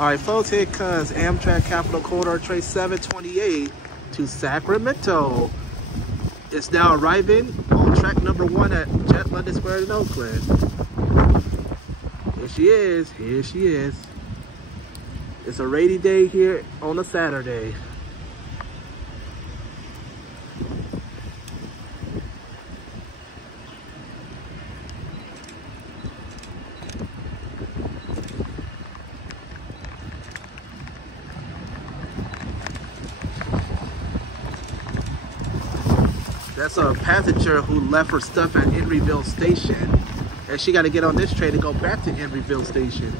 All right, folks, here comes Amtrak Capital Corridor Train 728 to Sacramento. It's now arriving on track number 1 at Jet London Square in Oakland. Here she is, here she is. It's a rainy day here on a Saturday. That's a passenger who left her stuff at Henryville Station, and she got to get on this train to go back to Henryville Station.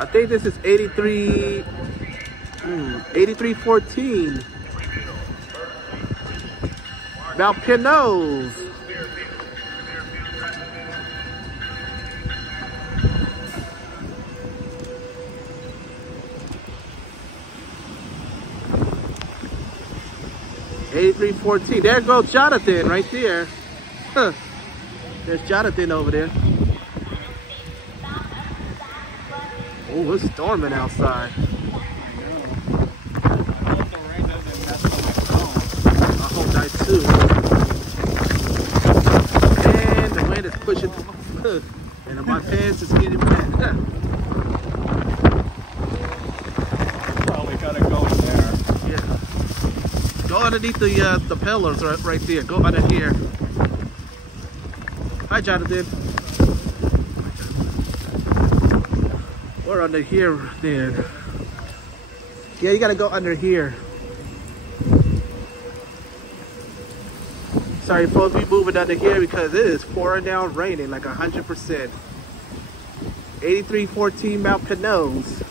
I think this is 8314. Mount Pinose. $83.14. There goes Jonathan right there. Huh. There's Jonathan over there. Oh, it's storming outside. I hope that too. And the wind is pushing. And my pants is getting wet. Probably gotta go in there. Yeah. Go underneath the pillars right there. Go under here. Hi, Jonathan. We're under here then. Yeah, you gotta go under here. Sorry, folks, we moving under here because it is pouring down, raining like 100%. 8314 Mount Pinose.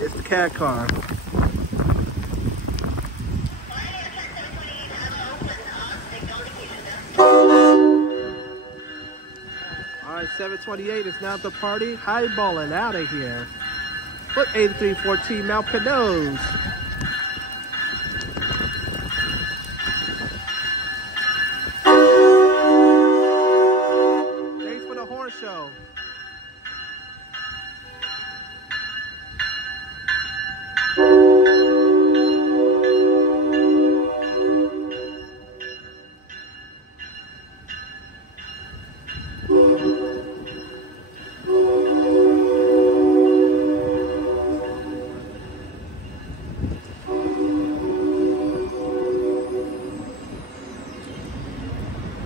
It's the cat car. Alright, 728 is now the party. Highballing out of here. Put 8314 Mount Pinose. Thanks for the horn show.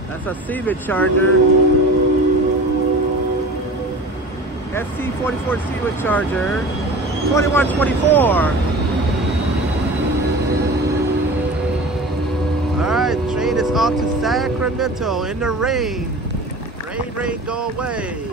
That's a Seaman Charger. FC44 Seaman Charger. 2124. Alright, train is off to Sacramento in the rain. Rain, rain, go away.